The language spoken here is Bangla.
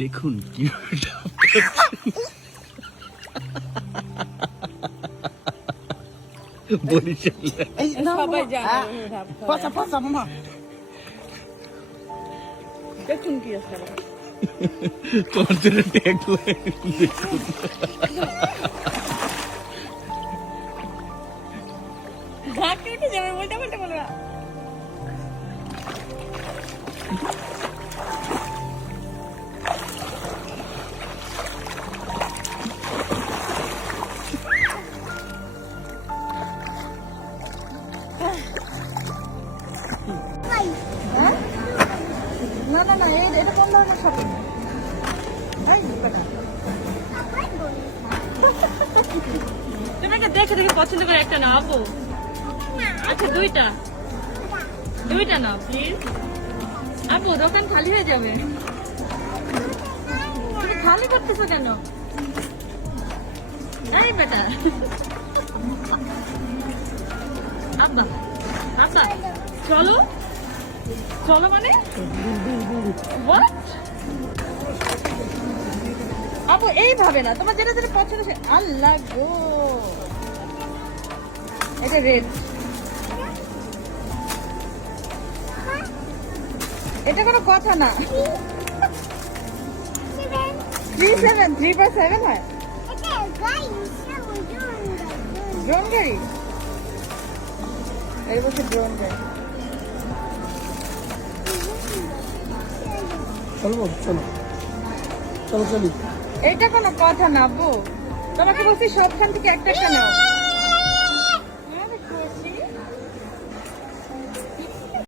দেখুন কি বরিশালে সবাই জানে পচা পচা মামা দেখুন কি আছে তোমার জন্য ট্যাগলাইন দেখুন ঝাঁকে উঠে যাবে উল্টা পাল্টা বলবে না না না এটা কোন ধরনের শপিং তুমি একটা দেখে দেখে পছন্দ করে একটা নাও আপু আচ্ছা দুইটা নাও প্লিজ আপু দোকান খালি হয়ে যাবে তুমি খালি করতেছো কেন এই বেটা আব্বা আব্বা চলো চলো মানে What? আপু এইভাবে না তোমার যেটা যেটা পছন্দ সে আল্লাহ গো এটা রেড এটা কোনো কথা না 3/7 হয় ড্রোন গাড়ি এই বছর ড্রোন গাড়ি চলবো চলো চলো চলি এটা কোনো কথা না বউ তোমাকে বলছি সবখান থেকে একটা একটা নাও